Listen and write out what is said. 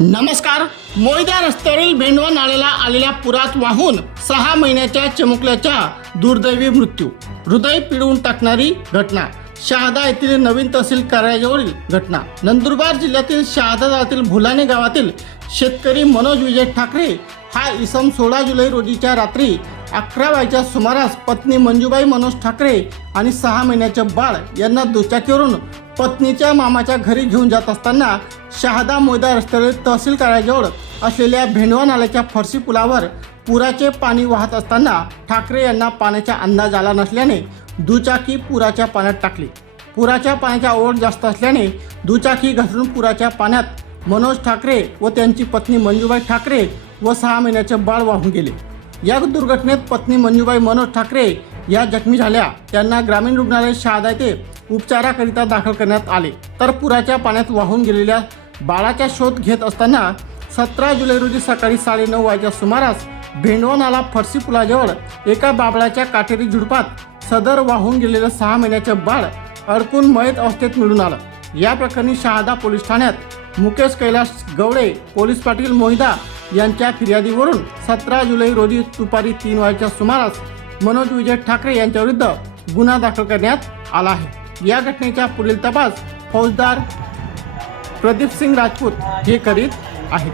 नमस्कार. मोयदा रस्त्यावरील भेंडवा नाळेला आलेल्या पुरात वाहून सहा महिन्याच्या चिमुकल्याच्या दुर्दैवी मृत्यू. हृदय पिळवून टाकणारी घटना. शहादा येथील नवीन तहसील कार्यालयावरील घटना. नंदुरबार जिल्ह्यातील शहादा गावातील भुलाने गावातील शेतकरी मनोज विजय ठाकरे हा इसम सोळा जुलै रोजीच्या रात्री अकरा वयाच्या सुमारास पत्नी मंजूबाई मनोज ठाकरे आणि सहा महिन्याचे बाळ यांना दुचाकीवरून पत्नीच्या मामाच्या घरी घेऊन जात असताना शहादा मोयदा रस्त्यावरील तहसील कार्याजवळ असलेल्या भेंडवा नाल्याच्या फरशी पुलावर पुराचे पाणी वाहत असताना ठाकरे यांना पाण्याचा अंदाज आला नसल्याने दुचाकी पुराच्या पाण्यात टाकली. पुराच्या पाण्याचा ओढ जास्त असल्याने दुचाकी घसरून पुराच्या पाण्यात मनोज ठाकरे व त्यांची पत्नी मंजूबाई ठाकरे व सहा महिन्याचे बाळ वाहून गेले. या दुर्घटनेत पत्नी मंजूबाई मनोज ठाकरे या जखमी झाल्या. त्यांना ग्रामीण रुग्णालय शहादा येथे उपचाराकरिता दाखल करण्यात आले. तर पुराच्या पाण्यात वाहून गेलेल्या बाळाचा शोध घेत असताना सतरा जुलै रोजी सकाळी साडेनऊ वाजेच्या सुमारास भेंडवा नाला फरसी पुलाजवळ एका बाबळाच्या काटेरी झुडपात सदर वाहून गेलेलं सहा महिन्याचे बाळ अडकून मयत अवस्थेत मिळून आलं. या प्रकरणी शहादा पोलीस ठाण्यात मुकेश कैलास गवळे पोलीस पाटील मोहिदा यांच्या फिर्यादीवरून सतरा जुलै रोजी दुपारी तीन वाजेच्या सुमारास मनोज विजय ठाकरे यांच्याविरुद्ध गुन्हा दाखल करण्यात आला आहे. या घटनेचा पुढील तपास फौजदार प्रदीप सिंग राजपूत हे करीत आहेत.